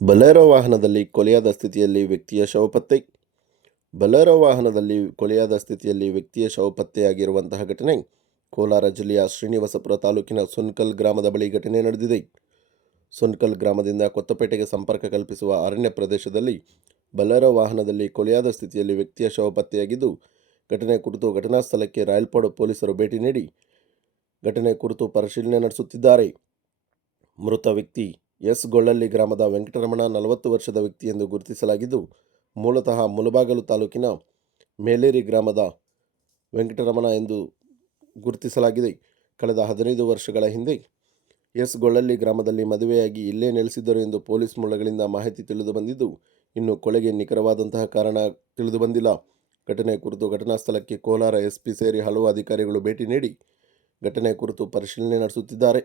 ಬಲೆರೋ ವಾಹನದಲ್ಲಿ ಕೊಲೆಯಾದ ಸ್ಥಿತಿಯಲ್ಲಿ ವ್ಯಕ್ತಿಯ ಶವ ಪತ್ತೆ ಬಲೆರೋ ವಾಹನದಲ್ಲಿ ಕೊಲೆಯಾದ ಸ್ಥಿತಿಯಲ್ಲಿ ವ್ಯಕ್ತಿಯ ಶವ ಪತ್ತೆಯಾಗಿರುವಂತಹ ಘಟನೆ ಕೋಲಾರ ಜಿಲ್ಲೆಯ ಶ್ರೀನಿವಾಸಪುರ ತಾಲೂಕಿನ ಸುನ್ಕಲ್ ಗ್ರಾಮದ ಬಳಿ ಘಟನೆ ನಡೆದಿದೆ. ಸುನ್ಕಲ್ ಗ್ರಾಮದಿಂದ ಕೊತ್ತಪೇಟೆಗೆ ಸಂಪರ್ಕ ಕಲ್ಪಿಸುವ ಅರಣ್ಯ ಪ್ರದೇಶದಲ್ಲಿ ಬಲೆರೋ ವಾಹನದಲ್ಲಿ ಕೊಲೆಯಾದ ಸ್ಥಿತಿಯಲ್ಲಿ ವ್ಯಕ್ತಿಯ ಶವ ಪತ್ತೆಯಾಗಿದ್ದು ಘಟನೆ ಕುರಿತು ಘಟನಾ ಸ್ಥಳಕ್ಕೆ ರಾಯಲ್ಪಾಡು ಪೊಲೀಸರು ಭೇಟಿ ನೀಡಿ ಘಟನೆ ಕುರಿತು ಪರಿಶೀಲನೆ ನಡೆಸುತ್ತಿದ್ದಾರೆ. ಮೃತ ವ್ಯಕ್ತಿ ಎಸ್ ಗೊಳ್ಳಳ್ಳಿ ಗ್ರಾಮದ ವೆಂಕಟರಮಣ ನಲವತ್ತು ವರ್ಷದ ವ್ಯಕ್ತಿ ಎಂದು ಗುರುತಿಸಲಾಗಿದ್ದು, ಮೂಲತಃ ಮುಲಬಾಗಲು ತಾಲೂಕಿನ ಮೇಲೇರಿ ಗ್ರಾಮದ ವೆಂಕಟರಮಣ ಎಂದು ಗುರುತಿಸಲಾಗಿದೆ. ಕಳೆದ ಹದಿನೈದು ವರ್ಷಗಳ ಹಿಂದೆ ಎಸ್ ಗೊಳ್ಳಳ್ಳಿ ಗ್ರಾಮದಲ್ಲಿ ಮದುವೆಯಾಗಿ ಇಲ್ಲೇ ನೆಲೆಸಿದ್ದರು ಎಂದು ಪೊಲೀಸ್ ಮೂಲಗಳಿಂದ ಮಾಹಿತಿ ತಿಳಿದು ಬಂದಿದ್ದು, ಇನ್ನು ಕೊಲೆಗೆ ನಿಖರವಾದಂತಹ ಕಾರಣ ತಿಳಿದು ಬಂದಿಲ್ಲ. ಘಟನೆ ಕುರಿತು ಘಟನಾ ಸ್ಥಳಕ್ಕೆ ಕೋಲಾರ ಎಸ್ಪಿ ಸೇರಿ ಹಲವು ಅಧಿಕಾರಿಗಳು ಭೇಟಿ ನೀಡಿ ಘಟನೆ ಕುರಿತು ಪರಿಶೀಲನೆ ನಡೆಸುತ್ತಿದ್ದಾರೆ.